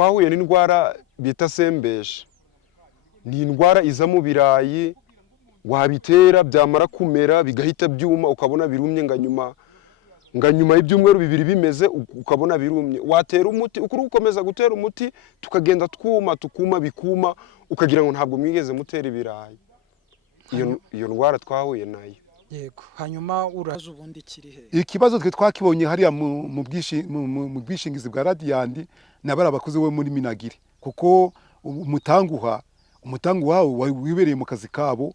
twahuye n'indwara bita sembesha. Ni indwara iza mu birayi, wabitera byamara kumera bigahita byuma, ukabona birumye nga nyuma y'ibyumweru bibiri bimeze, ukabona birumye. Watera umuti, ukuri ukomeza gutera umuti, tukagenda tukuma bikuma, ukagira ngo ntabwo mwigeze mutera ibirayi. Iyo ndwara twahuye nayo. Yego, hanyuma uraje ubundi kiri he? Ikibazo twe twakibonye hariya mu bwishingizi bwa Radiant nabara abakozi bo muri Minagiri, kuko umutanguha wibereye mu kazi kabo,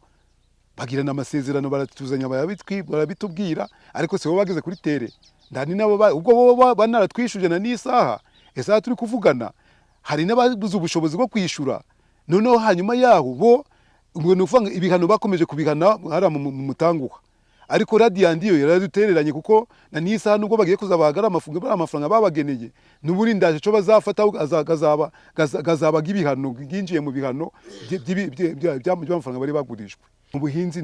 bagirana amasezerano, baratuzanya, barabitubwira, ariko se bo bageze kuri tere ndani nabo ubwo bo banaratwishuje na n'isaha turi kuvugana, hari n'ababuze ubushobozi bwo kwishura. Noneho hanyuma yaho bo ubwo ibihano bakomeje kubihana hara mu mutanguha, ariko Radiant yo yaradutereranye, kuko na n'isaha nubwo bagiye kuzabagara amafaranga babageneye, n'uburi ndaje cyo bazafata gazabaga ibihano ginjiye mu bihano by'amafaranga bari bagurishwe. Mu buhinzi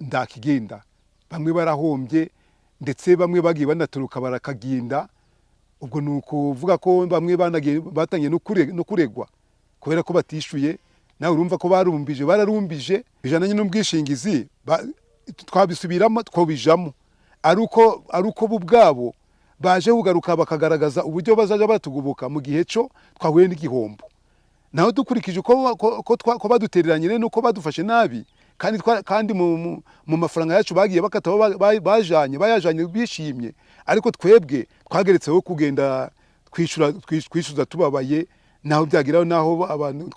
ndakigenda, bamwe barahombye, ndetse bamwe bagiye banaturuka barakagenda. Ubwo nukuvuga ko bamwe batangiye no kuregwa kubera ko batishuye. Nawe urumva ko bararumbije bijanye n'ubwishingizi, twabisubiramo twobijamo, aruko bubwabo baje kugaruka bakagaragaza uburyo bazaja batugoboka mu gihe cyo twahuye n'igihombo. Naho dukurikije ko badutereranye nuko badufashe nabi, kandi mu mafaranga yacu bagiye bakata bayajanye bishimye, ariko twebwe twageretseho kugenda kwishyuza tubabaye. Naho byagiraho naho abantu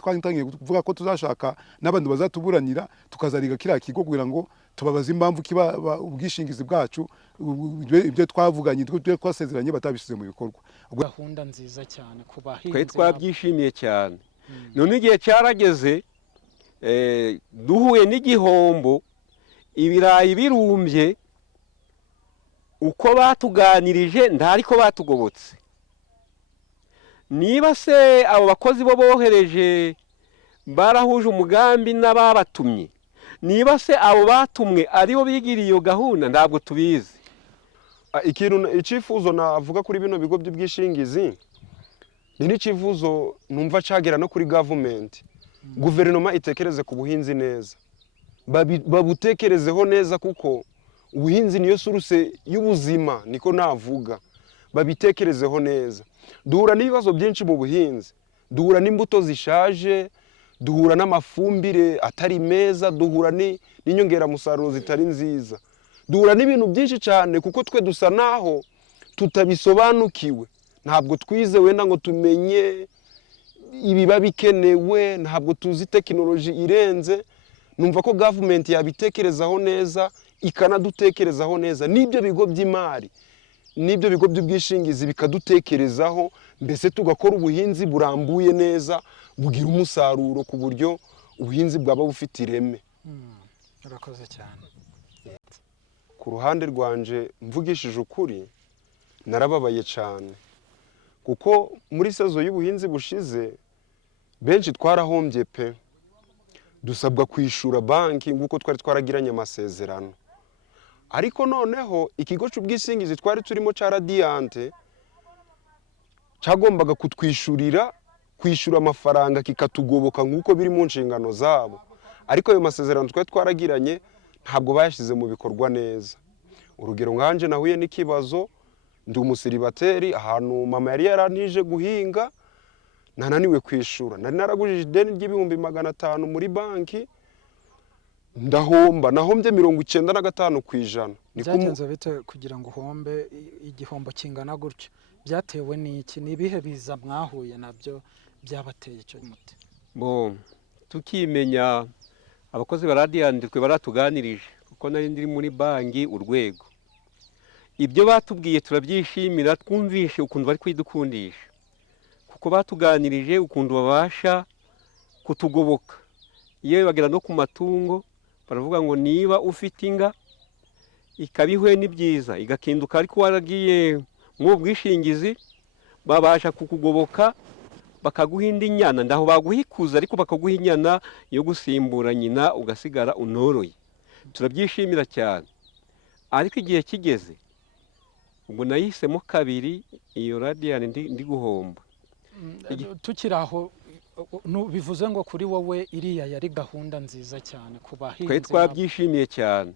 twatangiye kuvuga ko tuzashaka n'abandi bazatuburanira, tukazariga kiriya kigo kugira ngo tubabaze impamvu kiba ubwishingizi bwacu ibyo twavuganye, ibyo twasezeranye batabishyize mu bikorwa. Gahunda nziza cyane ku bahinzi, twe twabyishimiye cyane. None igihe cyarageze, duhuye n'igihombo, ibirayi birumbye, uko batuganirije ntariko batugobotse. Niba se abo bakozi bo bohereje barahuje umugambi n'ababatumye, niba se abo batumwe aribo bigiriye iyo gahunda, ntabwo tubizi. Icifuzo navuga kuri bino bigo by'ubwishingizi ni n'icifuzo numva cagera no kuri government. Guverinoma itekereze ku buhinzi neza, babutekerezeho neza, kuko ubuhinzi niyo suruse y'ubuzima, niko navuga. Babitekerezeho neza. Duhura n'ibibazo byinshi mu buhinzi, duhura n'imbuto zishaje, duhura n'amafumbire atari meza, duhura n'inyongeramusaruro zitari nziza, duhura n'ibintu byinshi cyane, kuko twe dusa naho tutabisobanukiwe. Ntabwo twize wenda ngo tumenye ibiba bikenewe, ntabwo tuzi tekinoloji irenze. Numva ko government yabitekerezaho neza, ikanadutekerezaho neza, n'ibyo bigo by'imari n'ibyo bigo by'ubwishingizi bikadutekerezaho, mbese tugakora ubuhinzi burambuye neza, bugira umusaruro ku buryo ubuhinzi bwaba bufite ireme. Urakoze cyane. Ku ruhande rwanje mvugishije ukuri, narababaye cyane, kuko muri sezo y'ubuhinzi bushize benshi twarahombye pe, dusabwa kwishura banki nguko twari twaragiranye amasezerano. Ariko noneho ikigo cy'ubwishingizi twari turimo cya Radiant cyagombaga kwishura amafaranga kikatugoboka nguko biri mu nshingano zabo, ariko ayo masezerano twari twaragiranye ntabwo bayashyize mu bikorwa neza. Urugero nkanje nahuye n'ikibazo, ndi umusiribateri, ahantu mama yari yarantije guhinga, nananiwe kwishura, nari naragujije ideni ry'ibihumbi 500 muri banki, nahombye 95%. Byagenze bite kugira ngo uhombe igihombo kingana gutyo? Byatewe n'iki? Nibihe biza mwahuye nabyo byabateye icyo muti? Tukimenya abakozi ba Radiant twe baratuganirije, kuko nari ndiri muri banki urwego. Ibyo batubwiye turabyishimira, twumvishe ukuntu bari kwidukundisha, kuko batuganirije ukuntu babasha kutugoboka. Iyo bagera no ku matungo baravuga ngo niba ufite inga ikabihwe ni byiza igakinduka, ariko waragiye mu bwishingizi babasha kukugoboka, bakaguha indi nyana, ndaho baguhikuza ariko bakaguha inyana yo gusimbura nyina ugasigara unoroye. Turabyishimira cyane. Ariko igihe kigeze, ubwo nahisemo kabiri iyo Radiant ndi guhomba. tukiri aho bivuze ngo kuri wowe iriya yari gahunda nziza cyane ku bahinzi. Twe twabyishimiye cyane.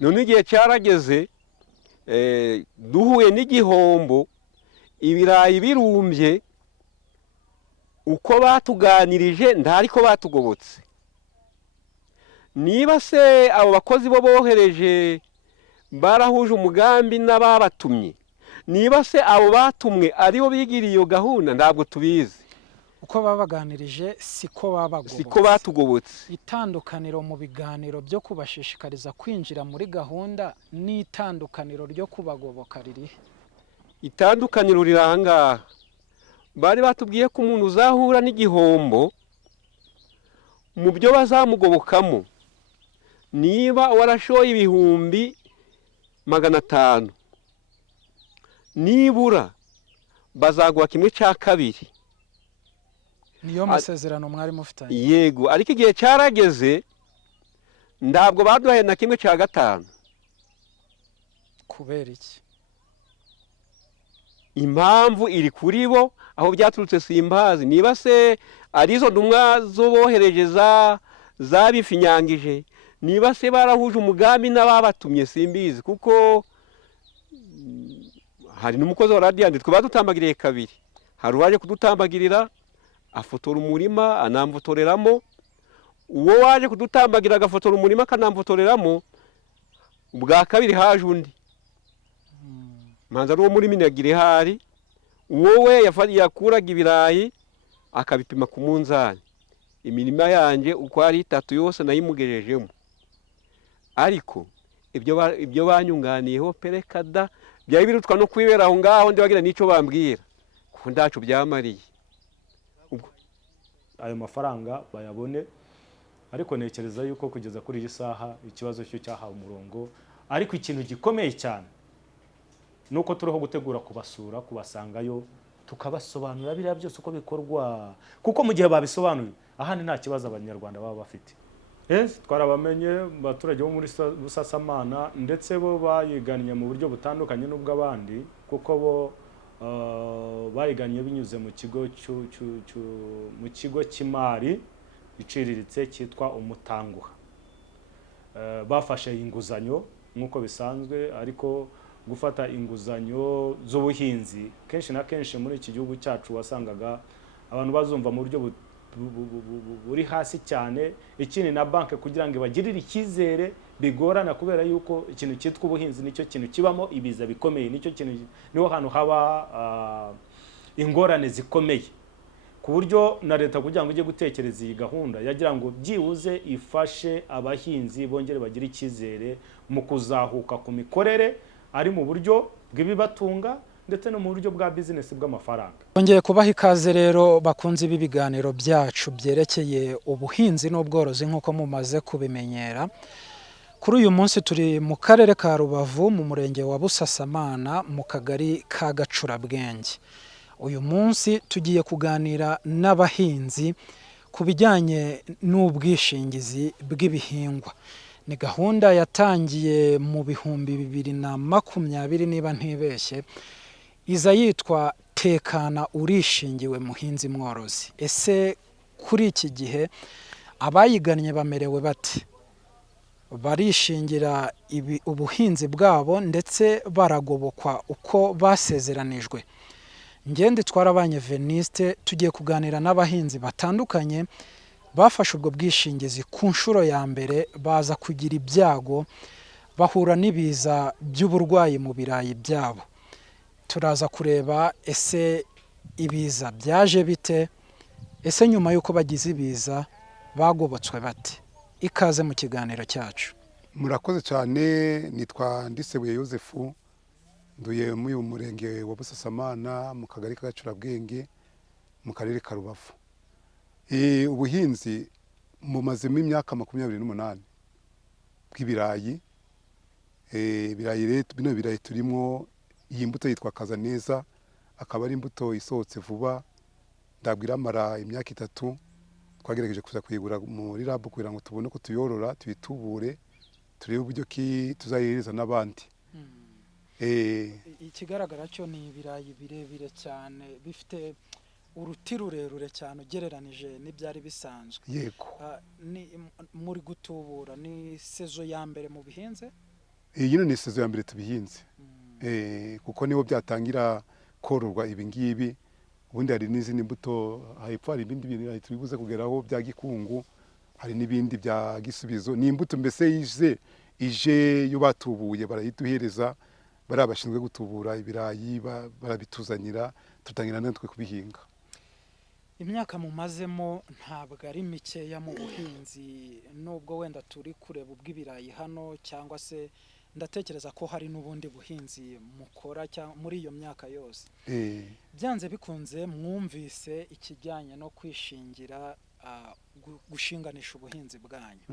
None igihe cyarageze duhuye n'igihombo, ibirayi birumbye, uko batuganirije ntariko batugobotse. Niba se abo bakozi bo bohereje barahuje umugambi n'ababatumye, niba se abo batumwe aribo bigiriye iyo gahunda, ntabwo tubizi. Uko babaganirije siko batugobotse. Itandukaniro mu biganiro byo kubashishikariza kwinjira muri gahunda n'itandukaniro ryo kubagoboka ririhe? Itandukaniro riri aha ngaha. Bari batubwiye ko umuntu uzahura n'igihombo mu byo bazamugobokamo, niba warashoye ibihumbi 500, nibura bazaguha 1/2. Niyo masezerano mwari mufitanye? Yego, ariko igihe cyarageze ntabwo baduhaye na 1/5. Kubera iki? Impamvu iri kuri bo, aho byaturutse simbazi. Niba se arizo ntumwa zo bohereje zabifinyangije, niba se barahuje umugambi n'ababatumye simbizi, kuko hari n'umukozi wa Radiant twe badutambagiriye kabiri. Hari uwaje kudutambagirira afotora umurima anamfotoreramo, uwo waje kudutambagira agafotora umurima akanamfotoreramo, ubwa kabiri haje undi manza ari uwo muri minagire hari, wowe yakuraga ibirayi akabipima ku munzani. Imirima yanjye uko ari 3 yose nayimugerejemo, ariko ibyo banyunganiyeho perekada byari birutwa no kwibera aho ngaho, ndi bagira nico bambwira kuko ndacu byamariye. Ayo mafaranga bayabone, ariko nekereza yuko kugeza kuri iyi saha ikibazo cyo cyahawe umurongo. Ariko ikintu gikomeye cyane nuko turiho gutegura kubasura, kubasangayo, tukabasobanurira biriya byose uko bikorwa, kuko mu gihe babisobanuye ahandi nta kibazo abanyarwanda baba bafite. Twarabamenye abaturage bo muri Busasamana, ndetse bo bayigannye mu buryo butandukanye n'ubw'abandi, kuko bo bayigannye binyuze mu kigo cy'imari iciriritse cyitwa Umutanguha. Bafashe inguzanyo nk'uko bisanzwe, ariko gufata inguzanyo z'ubuhinzi kenshi na kenshi muri iki gihugu cyacu wasangaga abantu bazumva mu buryo buri hasi cyane. Ikindi na banke kugira ngo ibagirire icyizere bigorana, kubera yuko ikintu cyitwa ubuhinzi nicyo kintu kibamo ibiza bikomeye, niho hantu haba ingorane zikomeye, ku buryo na leta kugira ngo ijye gutekereza iyi gahunda yagira ngo byibuze ifashe abahinzi bongere bagire icyizere mu kuzahuka ku mikorere, ari mu buryo bw'ibibatunga ndetse no mu buryo bwa business bw'amafaranga. Bongeye kubaha ikaze rero bakunze ibi biganiro byacu byerekeye ubuhinzi n'ubworozi nk'uko mumaze kubimenyera. Kuri uyu munsi turi mu karere ka Rubavu, mu murenge wa Busasamana, mu kagari ka Gacurabwenge. Uyu munsi tugiye kuganira n'abahinzi ku bijyanye n'ubwishingizi bw'ibihingwa. Ni gahunda yatangiye mu 2020 niba ntibeshye, iza yitwa tekana urishingiwe muhinzi mworozi. Ese kuri iki gihe abayigannye bamerewe bate? Barishingira ubuhinzi bwabo ndetse baragobokwa uko basezeranijwe? Ngende twarabanye Veniste, tugiye kuganira n'abahinzi batandukanye bafashe ubwo bwishingizi ku nshuro ya mbere, baza kugira ibyago, bahura n'ibiza by'uburwayi mu birayi byabo. Turaza kureba ese ibiza byaje bite, ese nyuma y'uko bagize ibiza bagobotswe bate. Ikaze mu kiganiro cyacu. Murakoze cyane. Nitwa Ndisebuye Yosefu, nduye mu murenge wa Busasamana, mu kagari ka Gacurabwenge, mu karere ka Rubavu. Ubuhinzi mumazemo imyaka 28 bw'ibirayi. Bino birayi turimo, iyi mbuto yitwa Kazaneza, akaba ari imbuto isohotse vuba, ndabwira mara imyaka 3. Twagerageje kuza kuyigura muri lab kugira ngo tubone ko tuyorora, tuyitubure, turebe uburyo ki tuzayihereza n'abandi. Ikigaragara cyo ni ibirayi birebire cyane, bifite uruti rurerure cyane ugereranije n'ibyari bisanzwe. yego. Muri gutubura ni sezo ya mbere mu bihinze? Iyi ni sezo ya mbere tubihinze, kuko niho byatangira kororwa ibi ngibi. Ubundi hari n'izindi mbuto, hepfo hari ibindi bintu tubibuze kugeraho bya gikungu, hari n'ibindi bya gisubizo. Ni imbuto mbese ije yo batubuye barayiduhereza, bariya bashinzwe gutubura ibirayi barabituzanira, tutangira natwe kubihinga. Imyaka mumazemo ntabwo ari mikeya mu buhinzi, nubwo wenda turi kureba ubw'ibirayi hano, cyangwa se ndatekereza ko hari n'ubundi buhinzi mukora muri iyo myaka yose. Byanze bikunze mwumvise ikijyanye no kwishingira, gushinganisha ubuhinzi bwanyu.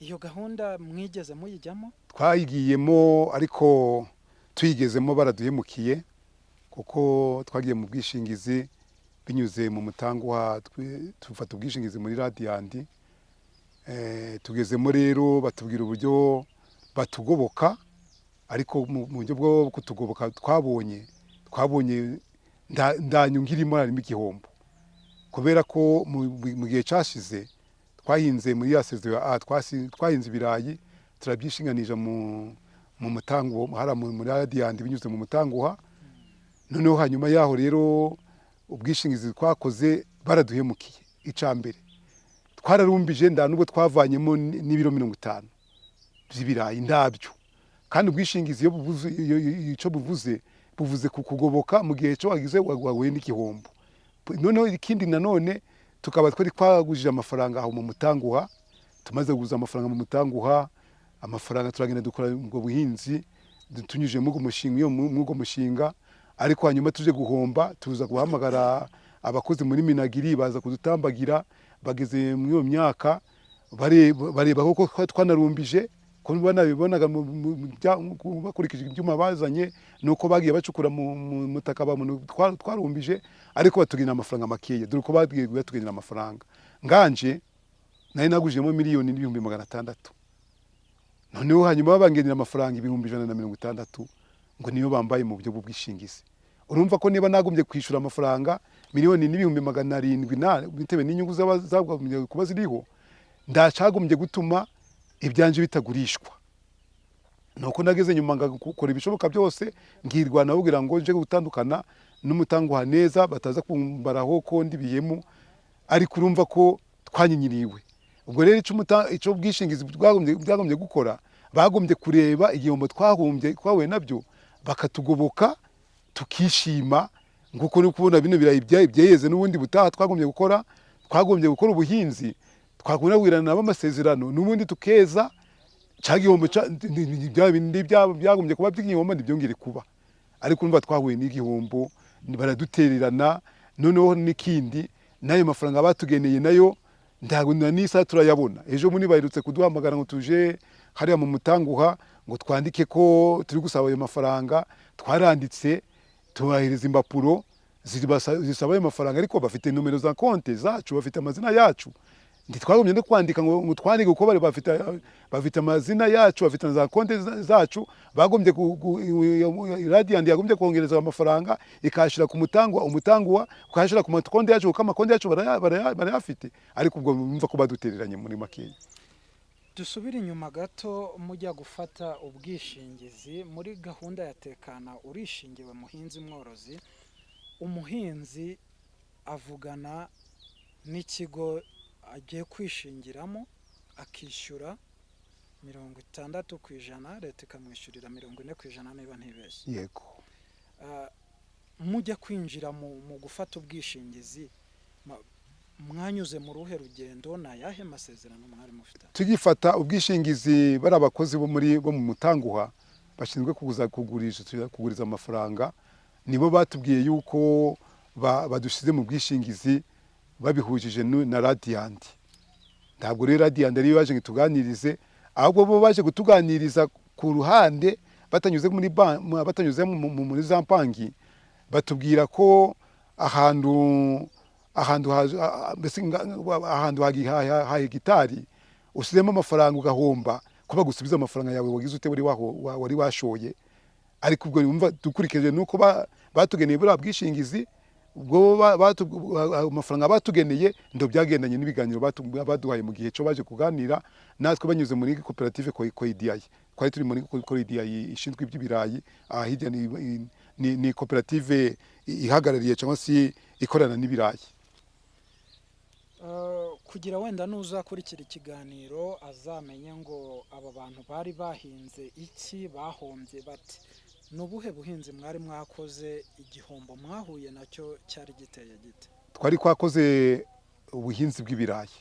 Iyo gahunda mwigeze muyijyamo? Twayigiyemo, ariko tuyigezemo baraduhemukiye, kuko twagiye mu bwishingizi binyuze mu mutanguha, tufata ubwishingizi muri Radiant. Tugezemo rero batubwira uburyo batugoboka, ariko mu buryo bwo kutugoboka twabonye nda nyungu irimo, harimo igihombo, kubera ko mu gihe cyashize twahinze muri ya sezo ya twahinze ibirayi turabyishinganisha mu mutanguha, hara muri Radiant binyuze mu mutanguha. Noneho hanyuma yaho rero ubwishingizi twakoze baraduhemukiye. Icya mbere twararumbije, nda nubwo twavanyemo n'ibiro 50 by'ibirayi ndabyo, kandi ubwishingizi iyo buvuze icyo buvuze kukugoboka mu gihe cyo wahuye n'igihombo. Noneho ikindi nanone tukaba twari twagujije amafaranga aho mu mutanguha, tumaze kuguza amafaranga mu mutanguha, amafaranga turagenda dukora ubwo buhinzi tunyuje mu mushinga, ariko hanyuma tuje guhomba, tuza guhamagara abakozi muri minagiri baza kudutambagira. Bageze muri iyo myaka bareba ko twanarumbije, ko banabibonaga bakurikije ibyuma bazanye, nuko bagiye bacukura mu mutaka twarumbije, ariko batugenera amafaranga makeya. Dore ko bagiye batugenera amafaranga, nganje nari nagujemo 1,600,000. Noneho hanyuma babangenera amafaranga 160,000 ngo niyo bambaye mu buryo bw'ubwishingizi. Urumva ko niba nagombye kwishura amafaranga 1,700,000 bitewe n'inyungu zagombye kuba ziriho, ndacagombye gutuma ibyanje bitagurishwa. Nuko nageze nyuma ngakora ibishoboka byose, ngirwana kugira ngo nje gutandukana n'umutanguha neza, bataza kumbaraho ko ndibiyemo, ariko urumva ko twanyinyiriwe. Ubwo rero icyo bwishingizi bwagombye gukora, bagombye kureba igihombo twahuye nabyo, bakatugoboka tukishima, nguko no kubona bino birayi byeyeze. N'ubundi butaha twagombye gukora ubuhinzi, twakunda kugirana nabo amasezerano, n'ubundi tukeza, cyagihombo byagombye kuba by'igihombo ntibyongere kuba. Ariko urumva twahuye n'igihombo, baradutererana. Noneho n'ikindi, n'ayo mafaranga batugeneye nayo ntabwo n'isa turayabona. Ejo bundi baherutse kuduhamagara ngo tuje hariya mu mutanguha ngo twandike ko turi gusaba ayo mafaranga. Twaranditse tubahereza impapuro zisaba ayo mafaranga, ariko bafite nomero za konti zacu, bafite amazina yacu. Ntitwagombye no kwandika ngo twandike, kuko bafite amazina yacu, bafite na za konti zacu. Bagombye Radiant yagombye kongereza amafaranga ikashira ku umutanguha ukashira ku makonti yacu, kuko amakonti yacu barayafite. Ariko ubwo bumva ko badutereranye muri makeya. Dusubire inyuma gato, mujya gufata ubwishingizi muri gahunda ya tekana, urishingiwe muhinzi mworozi. Umuhinzi avugana n'ikigo agiye kwishingiramo, akishyura 60%, leta ikamwishyurira 40% niba ntibeshye. Yego. Mujya kwinjira mu gufata ubwishingizi, mwanyuze mu ruhe rugendo, na yahe masezerano mwari mufite? Tugifata ubwishingizi, bari abakozi bo mu mutanguha bashinzwe kuguriza amafaranga, nibo batubwiye yuko badushize mu bwishingizi babihujije na Radiant. Ntabwo rero Radiant ariyo baje ngo tuganirize, ahubwo bo baje kutuganiriza ku ruhande, batanyuze muri za mpangi. Batubwira ko ahantu ha hegitari usizemo amafaranga ugahomba, kuba gusubiza amafaranga yawe wagize ute wari washoye. Ariko ubwo yumva dukurikije nuko batugeneye buriya bwishingizi, ubwo amafaranga batugeneye ndo byagendanye n'ibiganiro baduhaye mu gihe cyo baje kuganira natwe banyuze muri koperative koidiyayi twari turi muri koidiyayi ishinzwe iby'ibirayi hirya ni koperative ihagarariye cyangwa se ikorana n'ibirayi. Kugira wenda n'uzakurikira ikiganiro azamenye ngo aba bantu bari bahinze iki, bahombye bati, ni ubuhe buhinzi mwari mwakoze, igihombo mwahuye nacyo cyari giteye gite? Twari twakoze ubuhinzi bw'ibirayi,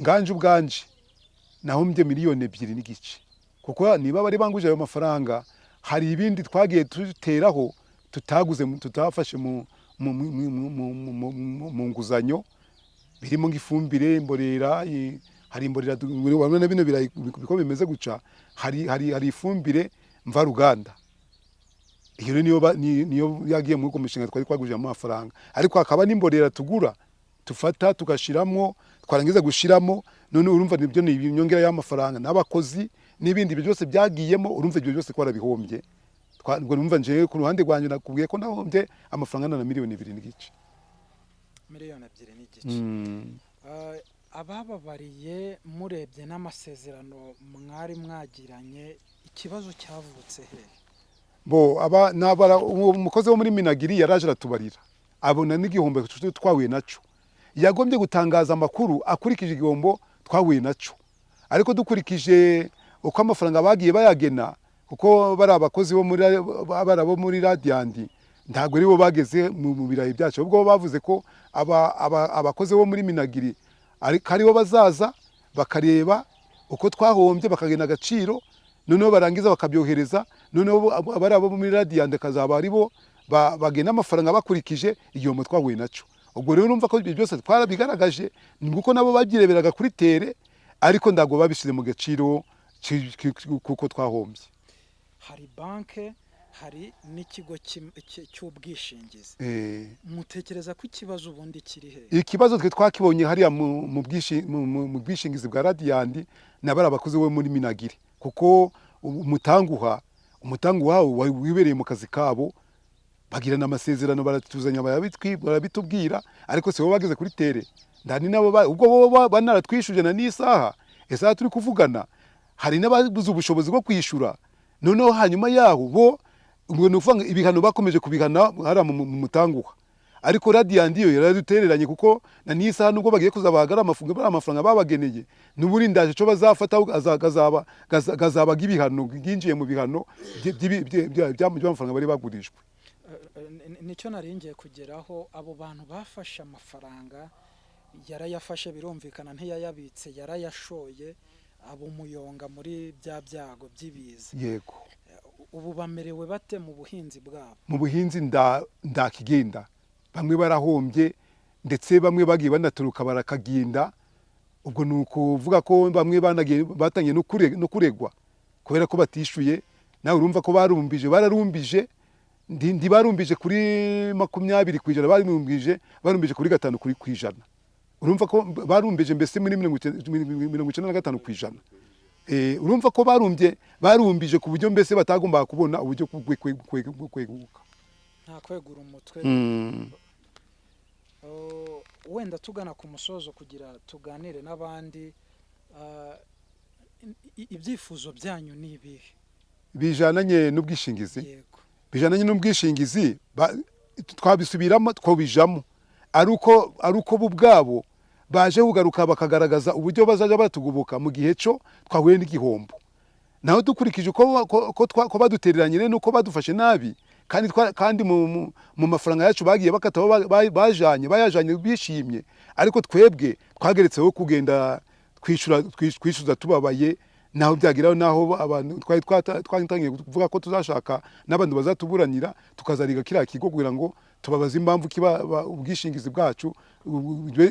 nganje ubwanje nahombye miliyoni 2.5, kuko niba bari banguje ayo mafaranga hari ibindi twagiye tuteraho tutaguze, tutafashe mu nguzanyo, birimo nk'ifumbire, imborera, hari imborera wabona bino birayi biko bimeze guca, hari ifumbire mvaruganda, iyo niyo yagiye muri komishinga twari twaguje amafaranga, ariko hakaba n'imborera tugura tufata tugashiramo, twarangiza gushiramo, none urumva nibyo ni inyongera y'amafaranga n'abakozi n'ibindi byose byagiyemo, urumva ibyo byose twarabihombye. Ngo numva nje ku ruhande rwanjye nakubwiye ko nahombye amafaranga na miliyoni 2.5. Miliyoni 2.5. Abababariye murebye n'amasezerano mwari mwagiranye, ikibazo cyavutse he? Bo umukozi wo muri Minagiri yaraje aratubarira, abona n'igihombo twahuye naco, yagombye gutangaza amakuru akurikije igihombo twahuye naco, ariko dukurikije uko amafaranga bagiye bayagena, kuko bari abakozi bo muri Radiant ntabwo aribo bageze mu birayi byacu, ubwo bavuze ko abakozi bo muri Minagiri aribo bazaza bakareba uko twahombye, bakagena agaciro, noneho barangiza bakabyohereza, noneho abari abo muri Radiant kazaba aribo bagena amafaranga bakurikije igihombo twahuye naco. Ubwo rero urumva ko ibyo byose twarabigaragaje, nuko nabo bagireberaga kuri tere, ariko ndago babishyize mu gaciro kuko twahombye. Hari banke, hari n'ikigo cy'ubwishingizi. Mutekereza ko ikibazo ubundi kiri he? Ikibazo twe twakibonye hariya mu bwishingizi bwa Radiant n'abari abakozi bo muri Minagiri, kuko umutanguha wibereye mu kazi kabo, bagirana amasezerano, baratuzanya, barabitubwira, ariko se bo bageze kuri tere, ndani nabo ubwo bo banaratwishuje na n'isaha turi kuvugana, hari n'ababuze ubushobozi bwo kwishura, noneho hanyuma yaho bo ubwo ibihano bakomeje kubihana hara mu mutanguha, ariko Radiant yo yaradutereranye, kuko na n'isaha nubwo bagiye kuzabagara amafaranga babageneye, n'uburi ndaje cyo bazafata gazabaga ibihano, ginjiye mu bihano by'amafaranga bari bagurishwe. Nicyo naringiye kugeraho, abo bantu bafashe amafaranga yarayafashe, birumvikana ntiyayabitse, yarayashoye, abo umuyonga muri bya byago by'ibiza. Yego. Ubu bamerewe bate mu buhinzi bwabo? Mu buhinzi ndakigenda, bamwe barahombye, ndetse bamwe bagiye banaturuka barakagenda. Ubwo nukuvuga ko bamwe batangiye no kuregwa kubera ko batishuye, nawe urumva ko bararumbije, ndi barumbije kuri 20%, barumbije kuri 5%. Urumva ko barumbije mbese muri 95%. Urumva ko barumbije ku buryo mbese batagomba kubona uburyo kweguka, nta kwegura umutwe. Wenda tugana ku musozo kugira tuganire n'abandi, ibyifuzo byanyu ni ibihe bijananye n'ubwishingizi? Yego. Bijananye n'ubwishingizi twabisubiramo, twobijamo, aruko bo ubwabo baje kugaruka bakagaragaza uburyo bazaja batugoboka mu gihe cyo twahuye n'igihombo, naho dukurikije ko badutereranye nuko badufashe nabi, kandi mu mafaranga yacu bagiye bakataho bayajanye bishimye, ariko twebwe twageretseho kugenda twishyuza tubabaye, naho byagiraho naho abantu twatangiye kuvuga ko tuzashaka n'abantu bazatuburanira, tukazariga kiriya kigo kugira ngo tubabaza impamvu kiba ubwishingizi bwacu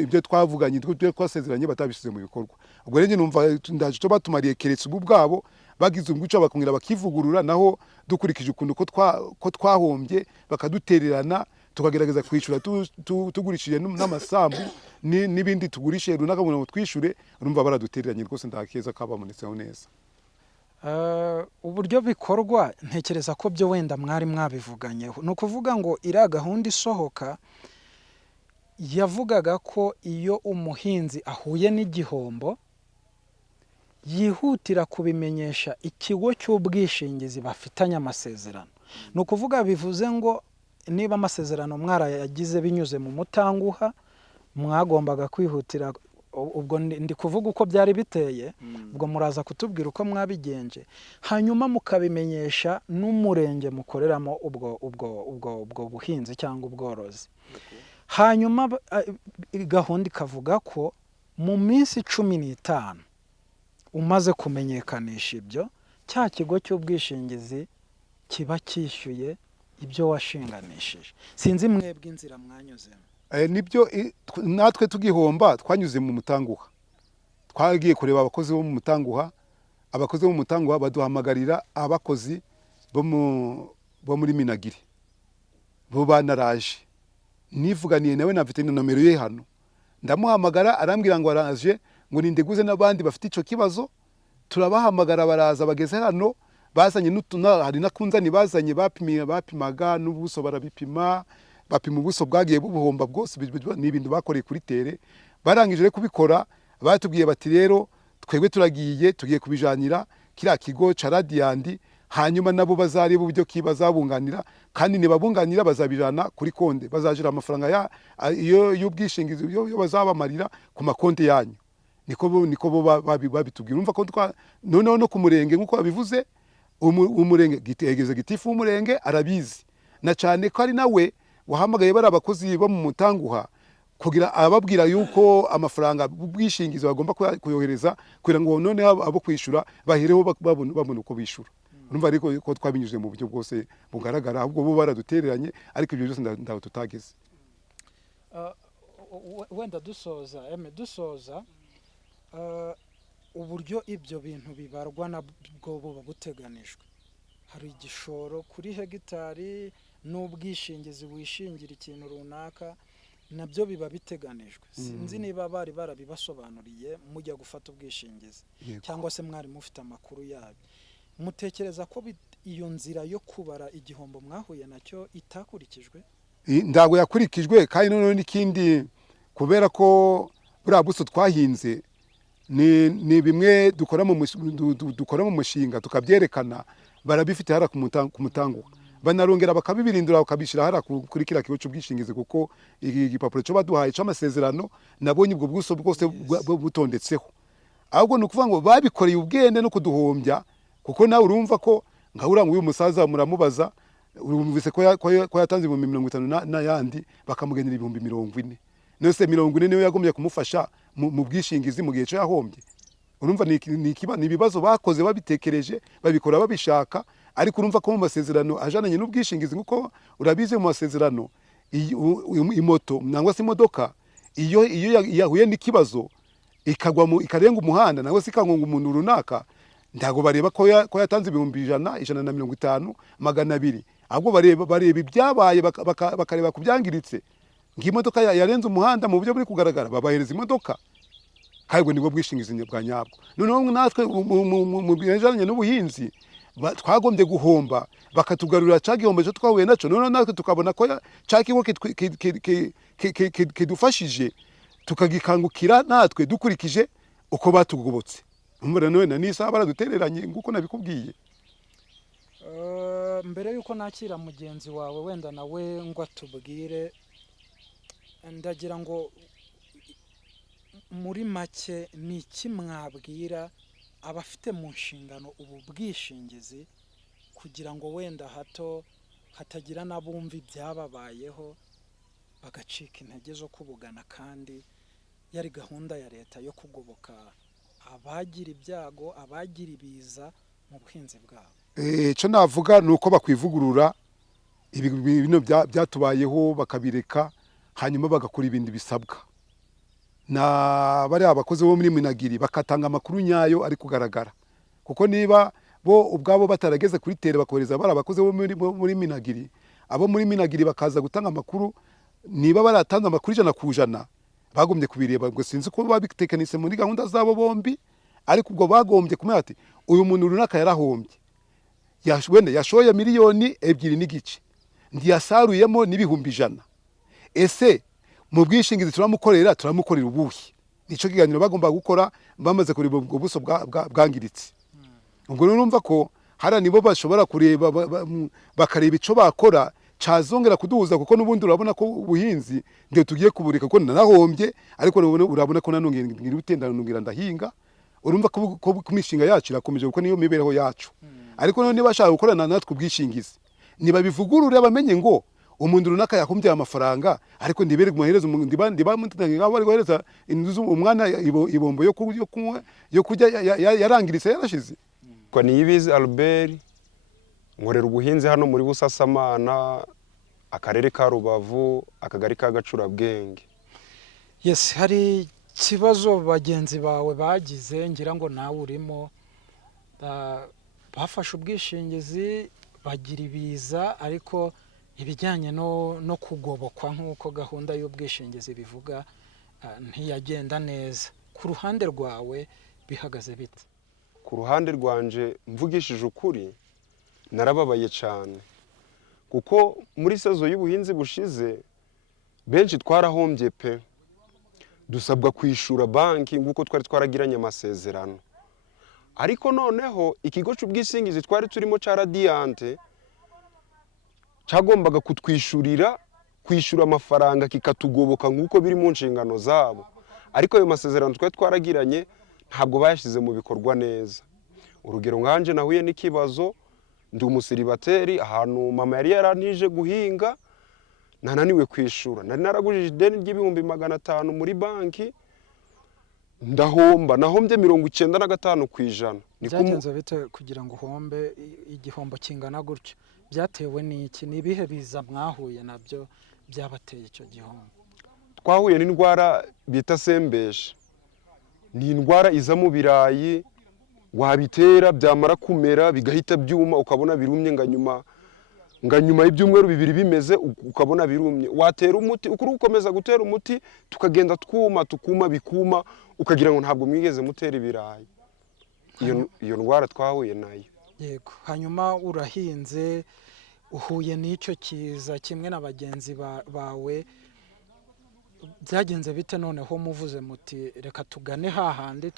ibyo twavuganye, ibyo twasezeranye batabishyize mu bikorwa. Ubwo rero numva ndaje cyo batumariye keretse ubu bwabo bagize umuco bakongera bakivugurura, naho dukurikije ukuntu ko twahombye bakadutererana, tukagerageza kwishyura tugurishije n'amasambu n'ibindi tugurishije runaka ngo twishyure, urumva baradutereranye rwose, ndakeza kabamunitseho neza. uburyo bikorwa ntekereza ko byo wenda mwari mwabivuganyeho. Ni ukuvuga ngo iriya gahunda isohoka yavugaga ko iyo umuhinzi ahuye n'igihombo yihutira kubimenyesha ikigo cy'ubwishingizi bafitanye amasezerano. Ni ukuvuga bivuze ngo niba amasezerano mwarayagize binyuze mu mutanguha, mwagombaga kwihutira, ubwo ndi kuvuga uko byari biteye, ubwo muraza kutubwira uko mwabigenje, hanyuma mukabimenyesha n'umurenge mukoreramo ubwo buhinzi cyangwa ubworozi. Hanyuma gahunda ikavuga ko mu minsi 15 umaze kumenyekanisha ibyo, cya kigo cy'ubwishingizi kiba cyishyuye ibyo washinganishije. Sinzi mwebwe inzira mwanyuzemo. Nibyo natwe tugihomba twanyuze mu mutanguha, twagiye kureba abakozi bo mu mutanguha. Abakozi bo mu mutanguha baduhamagarira abakozi bo muri Minagiri, bo banaraje. Nivuganiye nawe nafite nomero ye hano, ndamuhamagara arambwira ngo araje, ngo nindeguze n'abandi bafite icyo kibazo. Turabahamagara baraza, bageze hano bazanye hari nakunzani bazanye bapimaga n'ubuso, barabipima bapima ubuso bwagiye bubuhomba bwose, ni ibintu bakoreye kuri tere. Barangije kubikora batubwiye bati rero twebwe tugiye kubijanira kiriya kigo ca Radiant, hanyuma nabo bazareba uburyo bazabunganira, kandi nibabunganira bazabijana kuri konte, bazajira amafaranga y'ubwishingizi yo bazabamarira ku makonte yanyu. Niko bo babitubwira. Urumva ko noneho no ku murenge nk'uko babivuze, umurenge gitegeze gitifu umurenge arabizi, na cyane ko ari nawe wahamagaye bari abakozi bo mu mutanguha kugira ababwira yuko amafaranga ubwishingizi bagomba kuyohereza kugira ngo none abo kwishura bahireho babona uko bishura. Urumva ariko ko twabinyuze mu buryo bwose bugaragara, ahubwo bo baradutereranye, ariko ibyo byose ndaho tutageze. Wenda dusoza uburyo ibyo bintu bibarwa nabwo buba buteganijwe. Hari igishoro kuri hegitari n'ubwishingizi wishingira ikintu runaka, nabyo biba biteganijwe. Sinzi niba bari barabibasobanuriye mujya gufata ubwishingizi cyangwa se mwari mufite amakuru yabyo. Mutekereza ko iyo nzira yo kubara igihombo mwahuye nacyo itakurikijwe? Ndago yakurikijwe, kandi noneho n'ikindi, kubera ko buriya buso twahinze ni bimwe dukora mu mushinga tukabyerekana, barabifite hara ku mutanguha, banarongera bakabibirindura bakabishyira hara kuri kiriya kigo cy'ubwishingizi, kuko igipapuro cyo baduhaye cy'amasezerano nabonye ubwo buso bwose butondetseho. Ahubwo ni ukuvuga ngo babikoreye ubwende no kuduhombya, kuko nawe urumva ko nkabura ngo uyu musaza muramubaza, urumvise ko yatanze 50 n'ayandi bakamugenera 40. Nose 40 niyo yagombye kumufasha mu bwishingizi mu gihe cyo yahombye. Urumva ni ibibazo bakoze babitekereje, babikora babishaka, ariko urumva ko mu masezerano ajananye n'ubwishingizi, kuko urabize mu masezerano imoto nangwa se imodoka iyo yahuye n'ikibazo ikarenga umuhanda nangwa se ikangonga umuntu runaka, ndago bareba ko yatanze 100, 150, 200, ahubwo bareba ibyabaye bakareba kubyangiritse. Ng'imodoka yarenze umuhanda mu buryo buri kugaragara, babahereza imodoka, kandi nibwo bwishingizi bwa nyabwo. Noneho natwe mu bijanye n'ubuhinzi twagombye guhomba, bakatugarurira cya gihombo cyo twahuye nacyo, noneho natwe tukabona ko cya kigo kidufashije, tukagikangukira natwe dukurikije uko batugobotse. Umva none n'isaha baradutereranye nguko nabikubwiye. Mbere yuko nakira mugenzi wawe wenda nawe ngo atubwire, ndagira ngo muri make ni iki mwabwira abafite mu nshingano ubu bwishingizi, kugira ngo wenda hato hatagira n'abumva ibyababayeho bagacika intege zo kubugana, kandi yari gahunda ya leta yo kugoboka abagira ibyago, abagira ibiza mu buhinzi bwabo. Icyo navuga ni uko bakwivugurura ibintu byatubayeho bakabireka, hanyuma bagakora ibindi bisabwa. Na bari abakozi bo muri Minagiri bakatanga amakuru nyayo ari kugaragara, kuko niba bo ubwabo batarageze kuri tere bakoreza bari abakozi bo muri Minagiri, abo muri Minagiri bakaza gutanga amakuru, niba baratanze amakuru 100%, bagombye kubireba. Ngo sinzi ko babitekanise muri gahunda zabo bombi, ariko ubwo bagombye kumenya ati uyu muntu runaka yarahombye, wenda yashoye miliyoni 2.5, ntiyasaruyemo n'ibihumbi 100. Ese mu bwishingizi turamukorera ubuhe? Nico kiganiro bagomba gukora bamaze kureba ubwo buso bwangiritse. Ubwo rero urumva ko hara nibo bashobora kureba bakareba ico bakora cazongera kuduhuza, kuko n'ubundi urabona ko ubuhinzi ndio tugiye kubureka ko narahombye, ariko urabona ko nanongera utendana nungira ndahinga. Urumva ko kumishinga yacu irakomeje, kuko niyo mibereho yacu. Ariko none bashaka gukorana natwe ubwishingizi, niba bivugurure bamenye ngo umuntu runaka yakumbye amafaranga, ariko ndibere kumuhereza ndibamutanga bari guhereza umwana ibombo yo kujya yarangiritse yarashize. Kwa Niyibizi Albert, nkorera ubuhinzi hano muri Busasamana, akarere ka Rubavu, akagari ka Gacurabwenge. Yes, hari kibazo bagenzi bawe bagize, ngira ngo nawe urimo, bafashe ubwishingizi bagira ibiza, ariko ibijyanye no kugobokwa nk'uko gahunda y'ubwishingizi bivuga ntiyagenda neza. Ku ruhande rwawe bihagaze bite? Ku ruhande rwanje mvugishije ukuri narababaye cyane, kuko muri sezo y'ubuhinzi bushize benshi twarahombye pe, dusabwa kwishura banki nguko twari twaragiranye amasezerano. Ariko noneho ikigo cy'ubwishingizi twari turimo ca Radiant cyagombaga kutwishurira kwishura amafaranga kikatugoboka nguko biri mu nshingano zabo, ariko ayo masezerano twari twaragiranye ntabwo bayashize mu bikorwa neza. Urugero nkanje nahuye n'ikibazo, ndi umusiribateri, ahantu mama yari yarantije guhinga, nananiwe kwishura, nari naragujije ideni ry'ibihumbi 500 muri banki, ndahomba, nahombye 95%. Byagenze bite kugira ngo uhombe igihombo kingana gutyo? Byatewe n'iki? Nibihe biza mwahuye nabyo byabateye icyo gihombo? Twahuye n'indwara bita sembesha. Ni indwara iza mu birayi, wabitera byamara kumera bigahita byuma, ukabona birumye nga nyuma y'ibyumweru 2 bimeze, ukabona birumye. Watera umuti, ukuri ukomeza gutera umuti, tukagenda tukuma bikuma, ukagira ngo ntabwo mwigeze mutera ibirayi. Iyo ndwara twahuye nayo. Yego, hanyuma urahinze, uhuye n'icyo kiza kimwe na bagenzi bawe, byagenze bite noneho muvuze muti reka tugane hahandi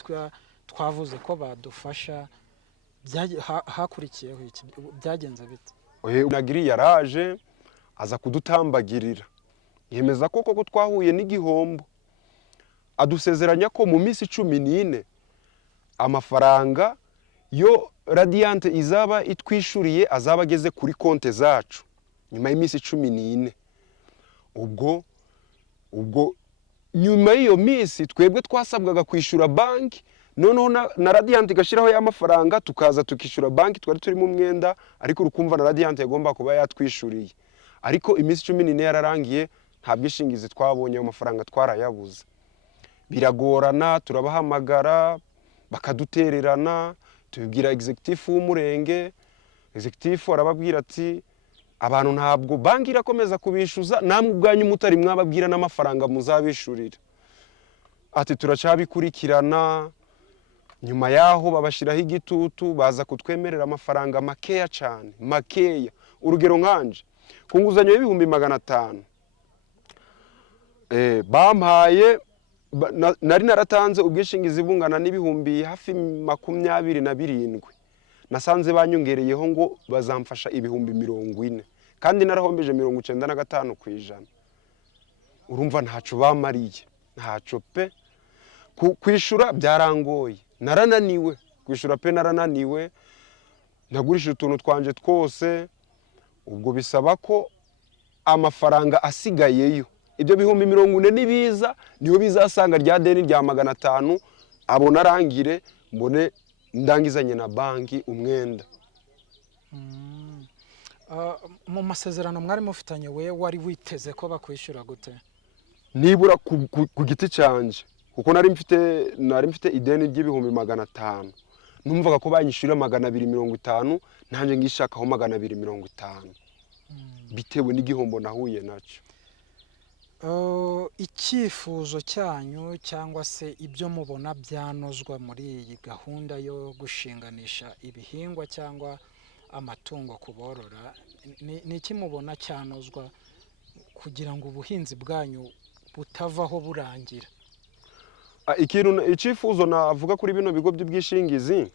twavuze ko badufasha? Hakurikiyeho iki? Byagenze bite? Nagiri yaraje aza kudutambagirira, yemeza ko koko twahuye n'igihombo, adusezeranya ko mu minsi 14 amafaranga yo Radiant izaba itwishuriye azaba ageze kuri konte zacu nyuma y'iminsi 14. Ubwo nyuma y'iyo minsi twebwe twasabwaga kwishura banki, noneho na Radiant igashiraho ya mafaranga, tukaza tukishura banki, twari turi mu mwenda, ariko urukumva na Radiant yagomba kuba yatwishuriye. Ariko iminsi 14 yararangiye, nta bwishingizi twabonye, ayo mafaranga twarayabuze. Biragorana, turabahamagara bakadutererana, tubibwira executive w'umurenge, executive arababwira ati abantu ntabwo banki irakomeza kubishuza, namwe ubwanyu mutari mwababwira n'amafaranga muzabishurira. Ati turacabikurikirana. Nyuma yaho babashiraho igitutu, baza kutwemerera amafaranga makeya cyane, makeya. Urugero nkanje ku nguzanyo y'ibihumbi 500 bampaye, nari naratanze ubwishingizi bungana n'ibihumbi hafi 27, nasanze banyongereyeho ngo bazamfasha ibihumbi 40, kandi narahombeje 95%. Urumva ntaco bamariye, ntaco pe. Kwishura byarangoye, narananiwe kwishura pe, narananiwe, nagurisha utuntu twanje twose. Ubwo bisaba ko amafaranga asigayeyo, ibyo bihumbi 40 nibiza niho bizasanga rya deni rya 500, abona arangire mbone ndangizanye na banki umwenda. Mu masezerano mwari mufitanye, we wari witeze ko bakwishura gute? Nibura ku giti cyanje, kuko nari mfite ideni ry'ibihumbi 500, numvaga ko banyishura 250, nanje ngishakaho 250, bitewe n'igihombo nahuye nacyo. icyifuzo cyanyu cyangwa se ibyo mubona byanozwa muri iyi gahunda yo gushinganisha ibihingwa cyangwa amatungo kuborora, ni iki mubona cyanozwa kugira ngo ubuhinzi bwanyu butavaho burangira? icyifuzo navuga kuri bino bigo by'ubwishingizi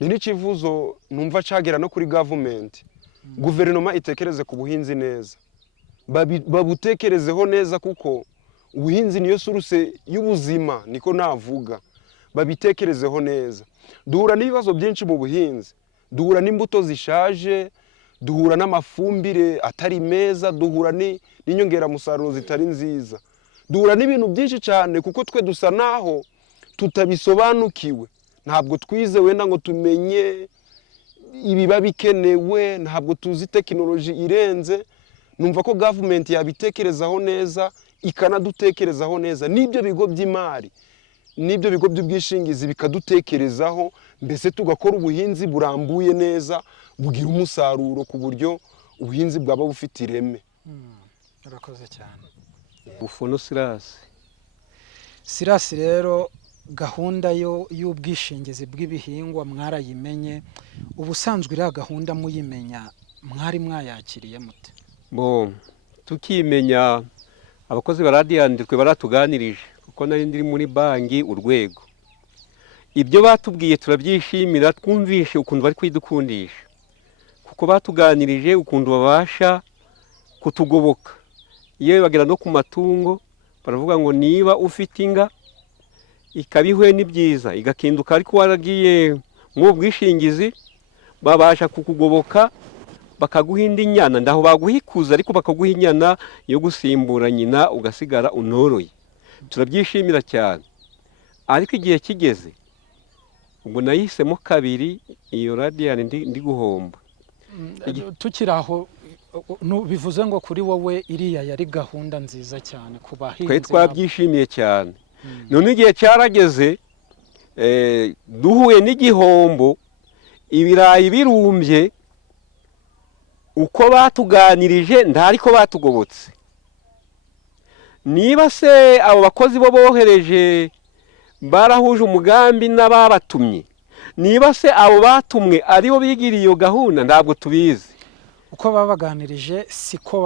ni n'icyifuzo numva cyagera no kuri gavumenti. Guverinoma itekereze ku buhinzi neza, babutekerezeho neza, kuko ubuhinzi niyo suruse y'ubuzima, niko navuga. Babitekerezeho neza. Duhura n'ibibazo byinshi mu buhinzi, duhura n'imbuto zishaje, duhura n'amafumbire atari meza, duhura n'inyongeramusaruro zitari nziza, duhura n'ibintu byinshi cyane, kuko twe dusa naho tutabisobanukiwe. Ntabwo twize wenda ngo tumenye ibiba bikenewe, ntabwo tuzi tekinoloji irenze. Numva ko gavumenti yabitekerezaho neza, ikanadutekerezaho neza, n'ibyo bigo by'imari n'ibyo bigo by'ubwishingizi bikadutekerezaho, mbese tugakora ubuhinzi burambuye neza, bugira umusaruro ku buryo ubuhinzi bwaba bufite ireme. Urakoze cyane. Bufuno Sirasi, rero gahunda y'ubwishingizi bw'ibihingwa mwarayimenye. Ubusanzwe iriya gahunda muyimenya mwari mwayakiriye mute? Tukimenya abakozi ba Radiant twe baratuganirije, kuko nari ndiri muri banki urwego. Ibyo batubwiye turabyishimira, twumvishe ukuntu bari kwidukundisha, kuko batuganirije ukuntu babasha kutugoboka. Iyo bagera no ku matungo baravuga ngo niba ufite inga ikabihwe n'ibyiza igakinduka, ariko waragiye mu bwishingizi babasha kukugoboka, bakaguha indi nyana, ndaho baguhikuza ariko bakaguha inyana yo gusimbura nyina, ugasigara unoroye. Turabyishimira cyane. Ariko igihe kigeze, ubwo nayihisemo kabiri iyo Radiant ndi guhomba. Tukiri aho, bivuze ngo kuri wowe iriya yari gahunda nziza cyane ku bahinzi? Twe twabyishimiye cyane. None igihe cyarageze, duhuye n'igihombo, ibirayi birumbye, uko batuganirije ntariko batugobotse. Niba se abo bakozi bo bohereje barahuje umugambi n'ababatumye, niba se abo batumwe aribo bigiriye iyo gahunda, ntabwo tubizi. Uko babaganirije siko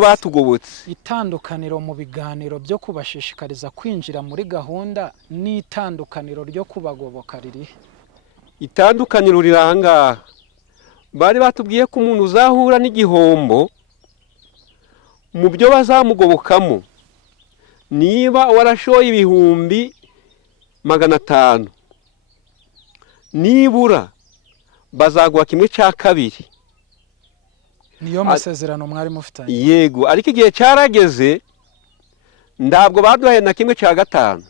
batugobotse. Itandukaniro mu biganiro byo kubashishikariza kwinjira muri gahunda n'itandukaniro ryo kubagoboka ririhe? Itandukaniro riranga, bari batubwiye ko umuntu uzahura n'igihombo mu byo bazamugobokamo, niba warashoye ibihumbi 500, nibura bazaguha 1/2. Niyo masezerano mwari mufitanye? Yego, ariko igihe cyarageze ntabwo baduhaye na 1/5.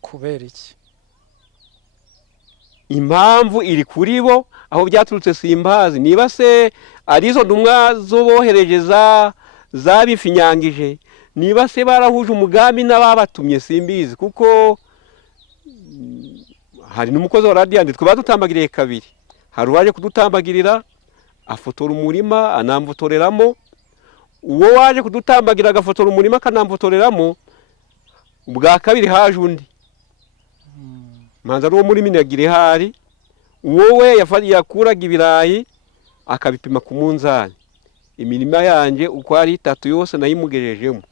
Kubera iki? Impamvu iri kuri bo, aho byaturutse simbazi. Niba se arizo ntumwa zo bohereje zabifinyangije, niba se barahuje umugambi n'ababatumye simbizi, kuko hari n'umukozi wa Radiant twe badutambagiriye kabiri. Hari uwaje kudutambagirira afotora umurima anamfotoreramo, uwo waje kudutambagira agafotora umurima akanamfotoreramo, ubwa kabiri haje undi. Manza ari uwo muri minagire hari, wowe yakuraga ibirayi akabipima ku munzani. Imirima yanjye uko ari 3 yose nayimugejejemo.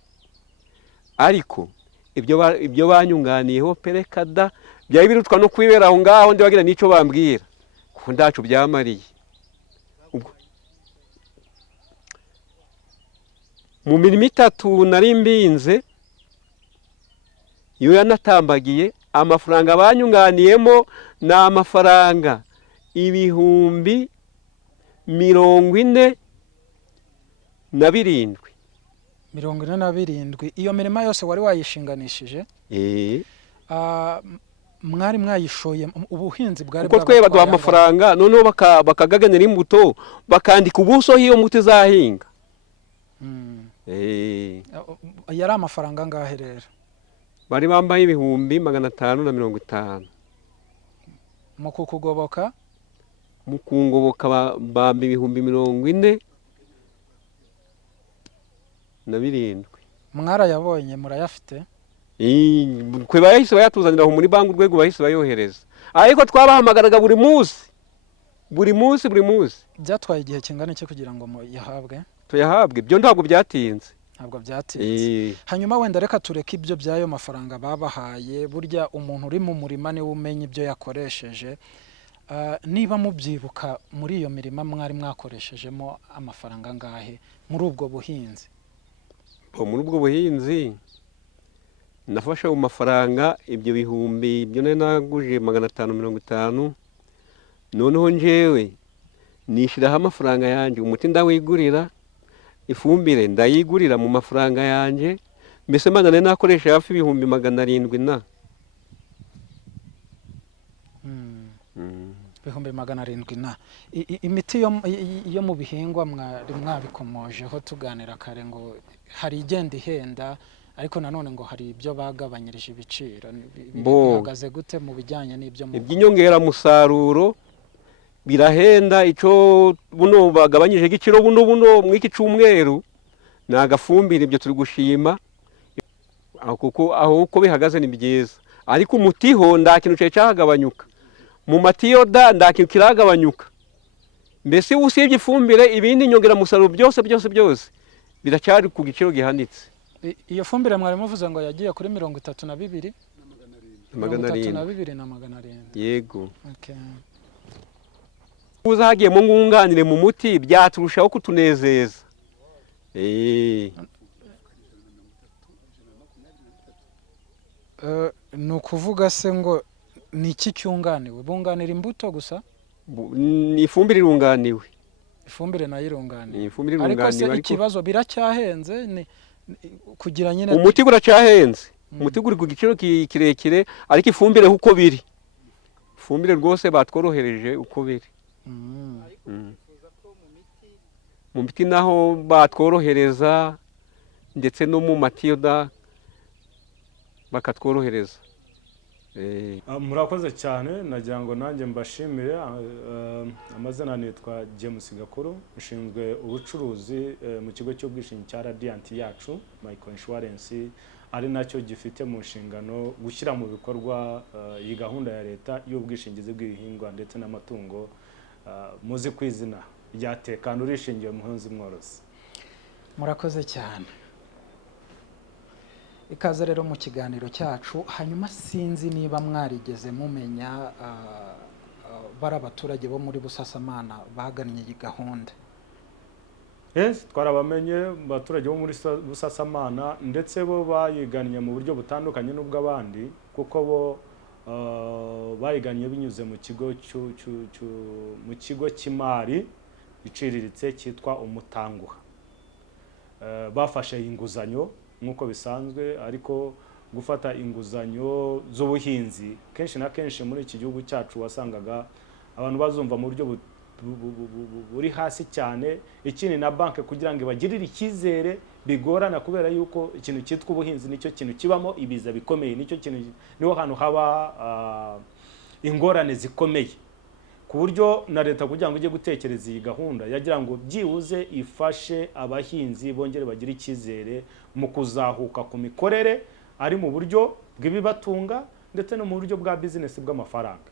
Ariko ibyo banyunganiyeho perekada byari birutwa no kwibera aho ngaho, ndi bagira nico bambwira ko ndacu byamariye. Mu mirima 3 nari mbinze, iyo yanatambagiye, amafaranga banyunganiyemo na amafaranga 47,000. Iyo mirima yose wari wayishinganishije? Mwari mwayishoye ubuhinzi bwari bwa, kuko twe baduha amafaranga, noneho bakagaganira imbuto, bakandika ubuso hiyo muti zahinga. Yari amafaranga ngahe rero? Bari bambaye 550. Mu kukugoboka? Mu kungoboka bamba 47,000. mwarayabonye murayafite? kwe bahise bayatuzanira aho muri banki urwego bahise bayohereza, ariko twabahamagaraga buri munsi. Byatwaye igihe kingana iki kugira ngo yahabwe? Tuyahabwe, byo ntabwo byatinze. Ntabwo byatinze. Hanyuma wenda reka tureke ibyo by'ayo mafaranga babahaye, burya umuntu uri mu murima niwe umenya ibyo yakoresheje. Niba mubyibuka muri iyo mirima mwari mwakoreshejemo amafaranga angahe muri ubwo buhinzi? Muri ubwo buhinzi nafashe mu mafaranga ibyo bihumbi, ibyo nari naguje 550. Noneho njewe nishyiraho amafaranga yanjye, umuti ndawigurira, ifumbire ndayigurira mu mafaranga yanjye, mbese mana nari nakoresha hafi ibihumbi 700 na. Ibihumbi 700 na. Imiti yo mu bihingwa mwari mwabikomojeho tuganira kare ngo hari igenda ihenda, ariko nanone ngo hari ibyo bagabanyirije ibiciro. Bihagaze gute mu bijyanye n'ibyo mu iby'inyongeramusaruro? Birahenda, icyo buno bagabanyije igiciro buno mw'iki cyumweru ni agafumbire, ibyo turi gushima kuko aho uko bihagaze ni byiza, ariko umutiho nda kintu cyaje cyahagabanyuka, mu matiyo nda kintu kiragabanyuka. Mbese usibye ifumbire ibindi nyongeramusaruro byose biracyari ku giciro gihanitse. Iyo fumbire mwari muvuze ngo yagiye kuri 32 na 700. Yego. Okay. Uza hagiyemo ngunganire mu muti byaturushaho kutunezeza. Ni ukuvuga se ngo ni iki cyunganiwe? Bunganira imbuto gusa? Ni ifumbire irunganiwe. Ifumbire nayo irunganiwe. Ariko se ikibazo biracyahenze kugira nyine umuti guracyahenze. Umuti guri ku giciro kirekire, ariko ifumbire uko biri. Ifumbire rwose batworohereje uko biri. Mu miti naho batworohereza, ndetse no mu matiyoda bakatworohereza. Murakoze cyane, nagira ngo nanjye mbashimire. Amazina nitwa James Gakuru, nshinzwe ubucuruzi mu kigo cy'ubwishingizi cya Radiant yacu Micro Insurance, ari nacyo gifite mu nshingano gushyira mu bikorwa iyi gahunda ya leta y'ubwishingizi bw'ibihingwa ndetse n'amatungo, muzi ku izina rya Tekana urishingiye muhinzi mworozi. Murakoze cyane. Ikaze rero mu kiganiro cyacu. Hanyuma sinzi niba mwarigeze mumenya bari abaturage bo muri Busasamana bagannye iyi gahunda. Twarabamenye abaturage bo muri Busasamana, ndetse bo bayigannye mu buryo butandukanye n'ubw'abandi, kuko bo bayigannye binyuze mu kigo cy'imari iciriritse cyitwa Umutanguha. Bafashe inguzanyo nk'uko bisanzwe, ariko gufata inguzanyo z'ubuhinzi kenshi na kenshi muri iki gihugu cyacu wasangaga abantu bazumva mu buryo buri hasi cyane. Ikindi na banki kugira ngo ibagirire icyizere bigorana, kubera yuko ikintu cyitwa ubuhinzi nicyo kintu kibamo ibiza bikomeye, niho hantu haba ingorane zikomeye, ku buryo na leta kugira ngo ijye gutekereza iyi gahunda yagira ngo byibuze ifashe abahinzi bongere bagire icyizere mu kuzahuka ku mikorere, ari mu buryo bw'ibibatunga ndetse no mu buryo bwa business bw'amafaranga.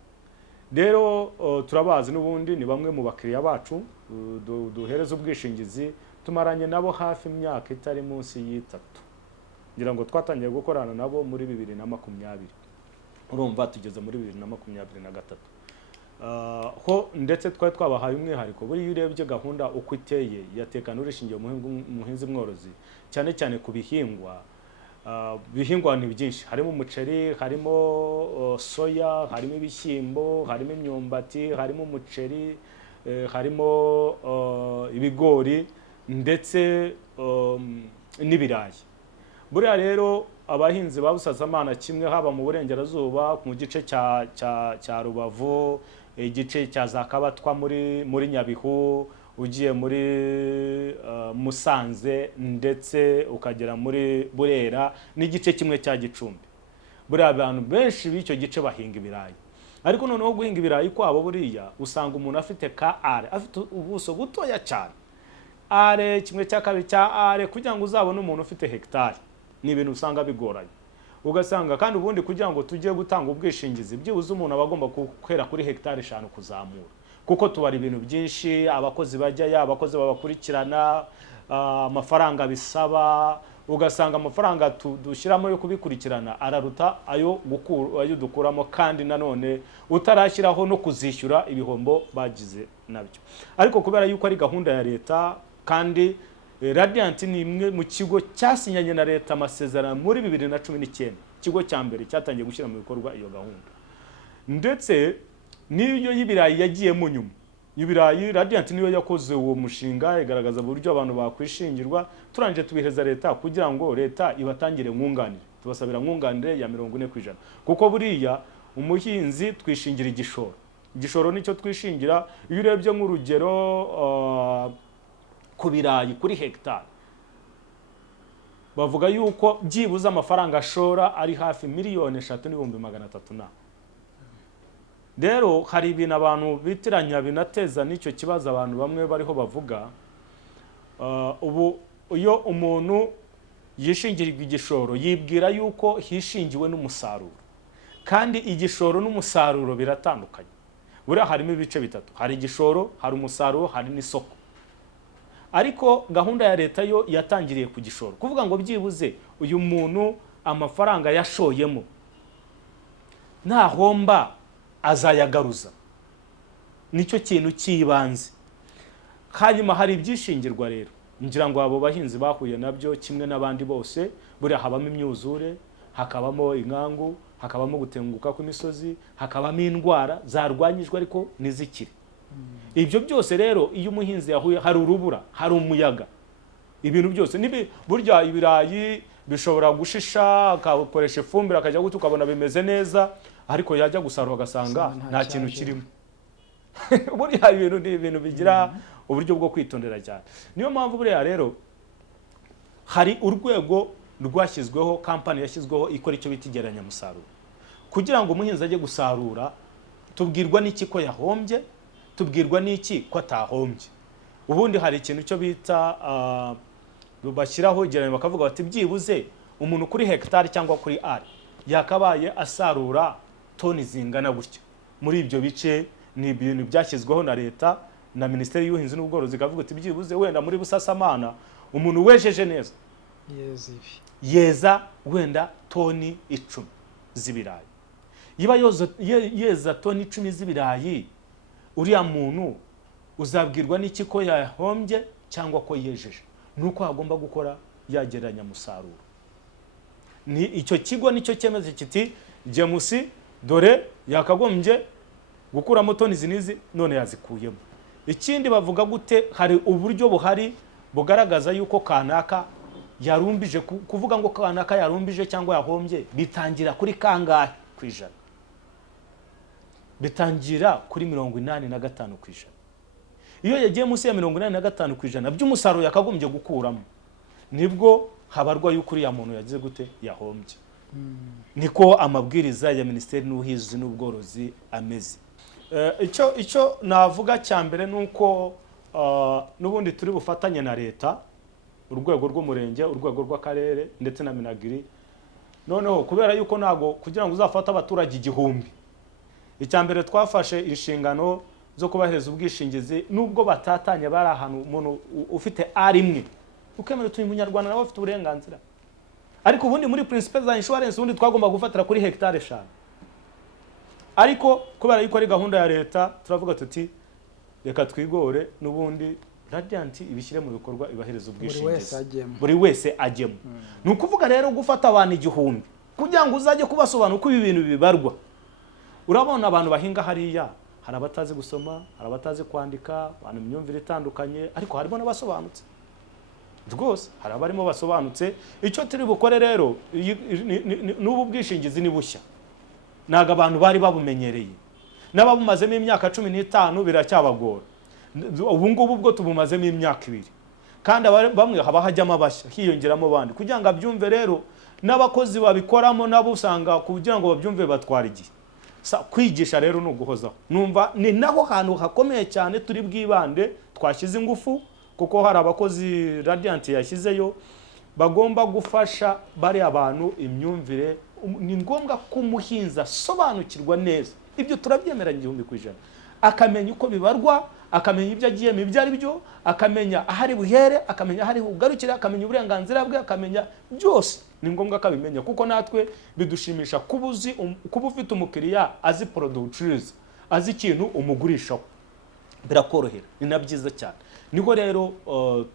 Rero turabazi n'ubundi ni bamwe mu bakiriya bacu duhereza ubwishingizi, tumaranye nabo hafi imyaka itari munsi y'3. ngira ngo twatangiye gukorana nabo muri 2020, urumva tugeze muri 2023. Ho ndetse twari twabahaye umwihariko, buri urebye gahunda uko iteye ya Tekana urishingiye muhinzi mworozi, cyane cyane ku bihingwa. Bihingwa ni byinshi, harimo umuceri, harimo soya, harimo ibishyimbo, harimo imyumbati, harimo umuceri, harimo ibigori ndetse n'ibirayi. Buriya rero abahinzi ba Busasamana kimwe haba mu burengerazuba mu gice cya Rubavu, igice cya Zakabatwa muri Nyabihu, ugiye muri Musanze ndetse ukagera muri Burera n'igice kimwe cya Gicumbi. Buriya abantu benshi b'icyo gice bahinga ibirayi, ariko noneho guhinga ibirayi kwabo buriya usanga umuntu afite KR, afite ubuso butoya cyane, are kimwe cya kabiri cya are kugira ngo uzabone umuntu ufite hegitari ni ibintu usanga bigoranye ugasanga kandi ubundi kugira ngo tujye gutanga ubwishingizi byibuze umuntu aba agomba guhera kuri hegitari 5 kuzamura kuko tubara ibintu byinshi abakozi bajya abakozi babakurikirana amafaranga bisaba ugasanga amafaranga dushyiramo yo kubikurikirana araruta ayo dukuramo kandi nanone utarashyiraho no kuzishyura ibihombo bagize nabyo ariko kubera yuko ari gahunda ya leta kandi Radiant ni imwe mu kigo cyasinyanye na leta amasezerano muri 2019 kigo cya mbere cyatangiye gushyira mu bikorwa iyo gahunda ndetse niyo y'ibirayi yagiye mu nyuma y'ibirayi Radiant niyo yakoze uwo mushinga igaragaza buryo abantu bakwishingirwa turanje tubiheza leta kugira ngo leta ibatangire nkunganire tubasabira nkunganire ya 40% kuko buriya umuhinzi twishingira igishoro nicyo twishingira iyo urebye nk'urugero ku birayi kuri hegitari bavuga yuko byibuze amafaranga ashora ari hafi 3,300,000 rero hari ibintu abantu bitiranya binateza n'icyo kibazo abantu bamwe bariho bavuga ubu iyo umuntu yishingirirwa igishoro yibwira yuko hishingiwe n'umusaruro kandi igishoro n'umusaruro biratandukanye buriya harimo ibice bitatu hari igishoro hari umusaruro hari n'isoko ariko gahunda ya leta yo yatangiriye ku gishoro kuvuga ngo byibuze uyu muntu amafaranga yashoyemo ntahomba azayagaruza nicyo kintu cy'ibanze hanyuma hari ibyishingirwa rero ngira ngo abo bahinzi bahuye nabyo kimwe n'abandi bose buriya habamo imyuzure hakabamo inkangu hakabamo gutenguka kw'imisozi hakabamo indwara zarwanyijwe ariko nizikire ibyo byose rero iyo umuhinzi yahuye hari urubura hari umuyaga ibintu byose burya ibirayi bishobora gushisha akakoresha ifumbire akajya guta ukabona bimeze neza ariko yajya gusarura agasanga nta kintu kirimo burya ibintu bigira uburyo bwo kwitondera cyane niyo mpamvu buriya rero hari urwego rwashyizweho kampani yashyizweho ikora icyo bita igereranyamusaruro kugira ngo umuhinzi ajye gusarura tubwirwa n'iki ko yahombye tubwirwa n'iki ko atahombye ubundi hari ikintu cyo bita bashyiraho igereranya bakavuga bati byibuze umuntu kuri hegitari cyangwa kuri ari yakabaye asarura toni zingana gutya muri ibyo bice ni ibintu byashyizweho na leta na Minisiteri y'Ubuhinzi n'Ubworozi ikavuga ati byibuze wenda muri Busasamana umuntu wejeje neza yeza wenda toni 10 z'ibirayi yiba yeza toni 10 z'ibirayi uriya muntu uzabwirwa n'iki ko yahombye cyangwa ko yejeje nuko agomba gukora yageranya musaruro ni icyo kigo nicyo cyemezo kiti Jemusi dore yakagombye gukuramo toni zinizi none yazikuyemo ikindi bavuga gute hari uburyo buhari bugaragaza yuko kanaka yarumbije kuvuga ngo kanaka yarumbije cyangwa yahombye bitangira kuri kangahe kwijana bitangira kuri 85%. Iyo yagiye munsi ya 85% by'umusaruro yakagombye gukuramo nibwo habarwa yuko ya muntu yagize gute yahombye niko amabwiriza ya Minisiteri y'Ubuhinzi n'Ubworozi ameze icyo navuga cyambere nuko nubundi turi bufatanye na leta urwego rw'umurenge urwego rw'akarere ndetse na Minagiri noneho kubera yuko nago kugira ngo uzafata abaturage igihumbi icyambere twafashe inshingano zo kubahereza ubwishingizi nubwo batatanye bari ahantu umuntu ufite arimwe ukemera tuyi munyarwanda nawe afite uburenganzira ariko ubundi muri principe za insurance ubundi twagomba gufatira kuri hectare 5 ariko kubera yuko ari gahunda ya leta turavuga tuti reka twigore nubundi Radiant ibishyire mu bikorwa ibahereza ubwishingizi buri wese ajyemo nukuvuga rero gufata abantu igihumbi kugira ngo uzajye kubasobanura uko ibi bintu bibarwa urabona abantu bahinga hariya hari abatazi gusoma hari abatazi kwandika abantu imyumvire itandukanye ariko harimo n'abasobanutse rwose hari abarimo basobanutse icyo turi bukore rero n'ubu bwishingizi ni bushya naga abantu bari babumenyereye n'ababumazemo imyaka 15 biracyabagora ubu ngubu ubwo tubumazemo imyaka 2 kandi bamwe haba hajyamo abashya hiyongeramo bandi kugira ngo abyumve rero n'abakozi babikoramo nabo usanga kugira ngo babyumve batwara igihe kwigisha rero no guhozaho numva ni naho hantu hakomeye cyane turi bwibande twashyize ingufu kuko hari abakozi Radiant yashyizeyo bagomba gufasha bari abantu imyumvire. Ni ngombwa ko umuhinzi asobanukirwa neza, ibyo turabyemeranya 100%, akamenya uko bibarwa, akamenya ibyo agiyemo ibyo ari byo, akamenya ahari buhere, akamenya ahari bugarukira, akamenya uburenganzira bwe, akamenya byose. Ni ngombwa ko abimenya, kuko natwe bidushimisha kuba ufite umukiriya azi product ucuruza, azi ikintu umugurishaho, birakorohera, ni na byiza cyane. Niko rero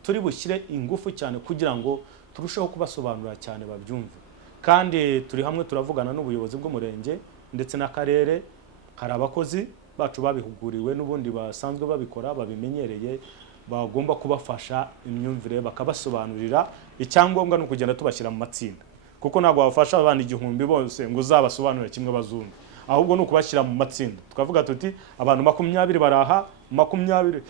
turi bushyire ingufu cyane kugira ngo turusheho kubasobanurira cyane babyumve. Kandi turi hamwe turavugana n'ubuyobozi bw'umurenge ndetse n'akarere. Hari abakozi bacu babihuguriwe n'ubundi basanzwe babikora, babimenyereye, bagomba kubafasha imyumvire, bakabasobanurira. Icyangombwa ni ukugenda tubashyira mu matsinda, kuko ntabwo wafasha abana 1000 bose ngo uzabasobanurire kimwe bazumve, ahubwo ni ukubashyira mu matsinda. Tukavuga tuti abantu 20 baraha, 20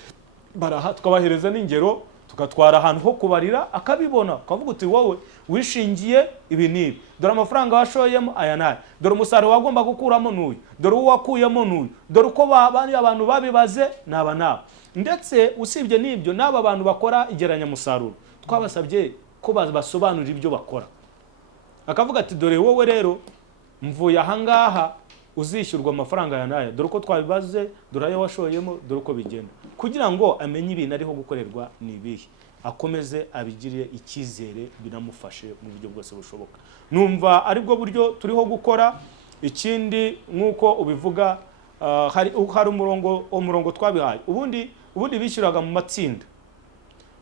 baraha, tukabahereza n'ingero, tukatwara ahantu ho kubarira akabibona, ukavuga uti wowe wishingiye ibi nibi, dore amafaranga washoyemo aya nayo, dore umusaruro wagomba gukuramo n'uyu, dore uwo wakuyemo n'uyu, dore uko abantu babibaze naba naba. Ndetse usibye n'ibyo, n'aba bantu bakora igeranyamusaruro twabasabye ko basobanurira ibyo bakora. Akavuga ati dore wowe rero mvuye ahangaha uzishyurwa amafaranga ya naya, dore uko twabibaze, dore ayo washoyemo, dore uko bigenda, kugira ngo amenye ibintu ariho gukorerwa nibihe, akomeze abigiriye icyizere, binamufashe mu buryo bwose bushoboka. Numva aribwo buryo turiho gukora. Ikindi nkuko ubivuga, hari umurongo twabihaye. Ubundi bishyuraga mu matsinda,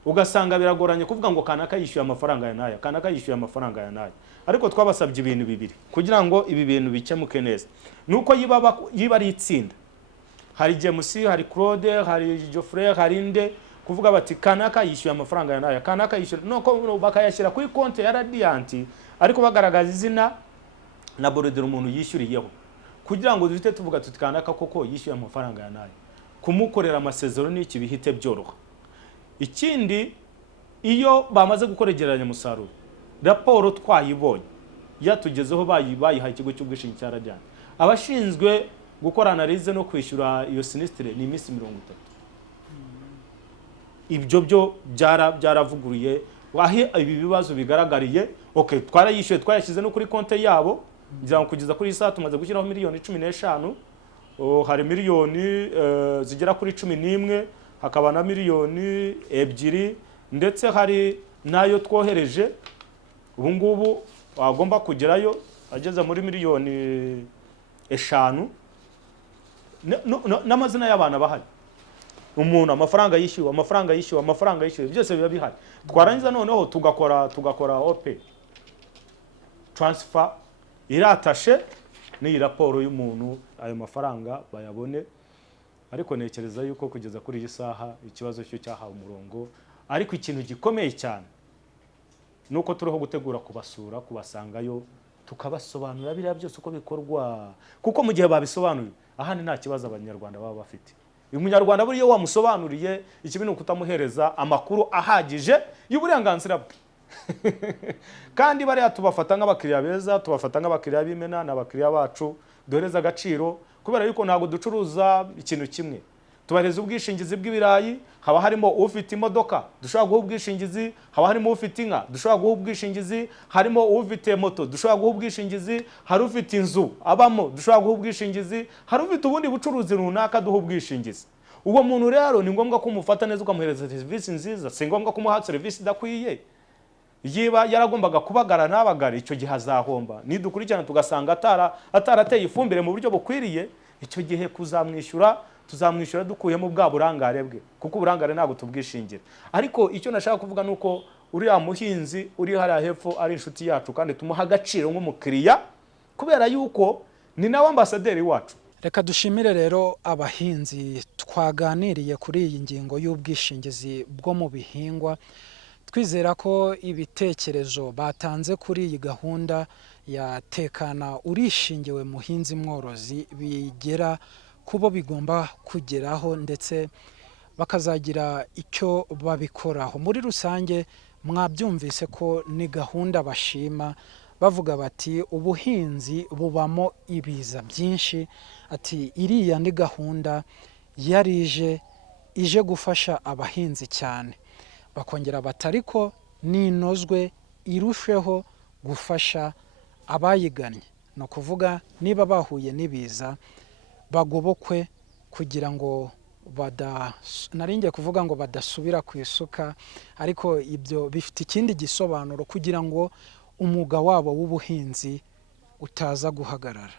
ugasanga biragoranye kuvuga ngo kanaka yishyuye amafaranga ya naya, kanaka yishyuye amafaranga ya naya. Ariko twabasabye ibintu bibiri kugira ngo ibi bintu bikemuke neza. Nuko yiba ari itsinda, hari James, hari Claude, hari Geoffrey, hari Inde, kuvuga bati kanaka yishyuye amafaranga ya naya, kanaka yishyuye, nuko bakayashyira kuri konti ya Radiant, ariko bagaragaza izina na borodero umuntu yishyuriyeho, kugira ngo duhite tuvuga tuti kanaka koko yishyuye amafaranga ya naya, kumukorera amasezerano n'iki bihite byoroha. Ikindi, iyo bamaze gukora igeranyamusaruro, raporo twayibonye yatugezeho bayihaye ikigo cy'ubwishingizi cya Radiant, abashinzwe gukora analize no kwishyura iyo sinistre ni iminsi 30. Ibyo byo byaravuguruye, wahe ibi bibazo bigaragariye. Okay, twarayishyuye, twayashyize no kuri konte yabo, ngira ngo kugeza kuri saa tumaze gushyiraho miliyoni 15. Hari miliyoni zigera kuri 11, hakaba na miliyoni 2, ndetse hari nayo twohereje ubu ngubu wagomba kugerayo ageze muri miliyoni 5, n'amazina y'abana bahari, umuntu amafaranga yishyuwe byose biba bihari. Twarangiza noneho tugakora OP transfer iratashe n'iyi raporo y'umuntu, ayo mafaranga bayabone. Ariko nekereza yuko kugeza kuri iyi saha ikibazo cyo cyahawe umurongo. Ariko ikintu gikomeye cyane nuko turiho gutegura kubasura, kubasangayo, tukabasobanurira biriya byose uko bikorwa, kuko mu gihe babisobanuye ahandi nta kibazo abanyarwanda baba bafite. Umunyarwanda buriyo wamusobanuriye, ikibi ni ukutamuhereza amakuru ahagije y'uburenganzira bwe. Kandi bariya tubafata nk'abakiriya beza, tubafata nk'abakiriya b'imena, n'abakiriya bacu duhereza agaciro, kubera yuko ntabwo ducuruza ikintu kimwe. Tubareza ubwishingizi bw'ibirayi, haba harimo ufite imodoka dushobora guha ubwishingizi, haba harimo ufite inka dushobora guha ubwishingizi, harimo ufite moto dushobora guha ubwishingizi, hari ufite inzu abamo dushobora guha ubwishingizi, hari ufite ubundi bucuruzi runaka duha ubwishingizi. Uwo muntu rero ni ngombwa ko umufata neza, ukamuhereza serivisi nziza, si ngombwa ko umuha serivisi idakwiye. Yiba yaragombaga kubagara ntabagara, icyo gihe azahomba. Nidukurikirana tugasanga atarateye ifumbire mu buryo bukwiriye, icyo gihe tuzamwishyura dukuyemo bwa burangare bwe, kuko uburangare ntabwo tubwishingira. Ariko icyo nashaka kuvuga nuko uriya muhinzi uri hariya hepfo ari inshuti yacu, kandi tumuha agaciro nk'umukiriya, kubera yuko ni nawe ambasaderi wacu. Reka dushimire rero abahinzi twaganiriye kuri iyi ngingo y'ubwishingizi bwo mu bihingwa. Twizera ko ibitekerezo batanze kuri iyi gahunda ya tekana urishingiwe muhinzi mworozi bigera kubo bigomba kugeraho, ndetse bakazagira icyo babikoraho. Muri rusange mwabyumvise ko ni gahunda bashima, bavuga bati ubuhinzi bubamo ibiza byinshi, ati iriya ni gahunda yarije ije gufasha abahinzi cyane. bakongera batariko ninozwe irusheho gufasha abayigannye. Ni ukuvuga niba bahuye n'ibiza bagobokwe kugira ngo naringiye kuvuga ngo badasubira ku isuka, ariko ibyo bifite ikindi gisobanuro kugira ngo umwuga wabo w'ubuhinzi utaza guhagarara.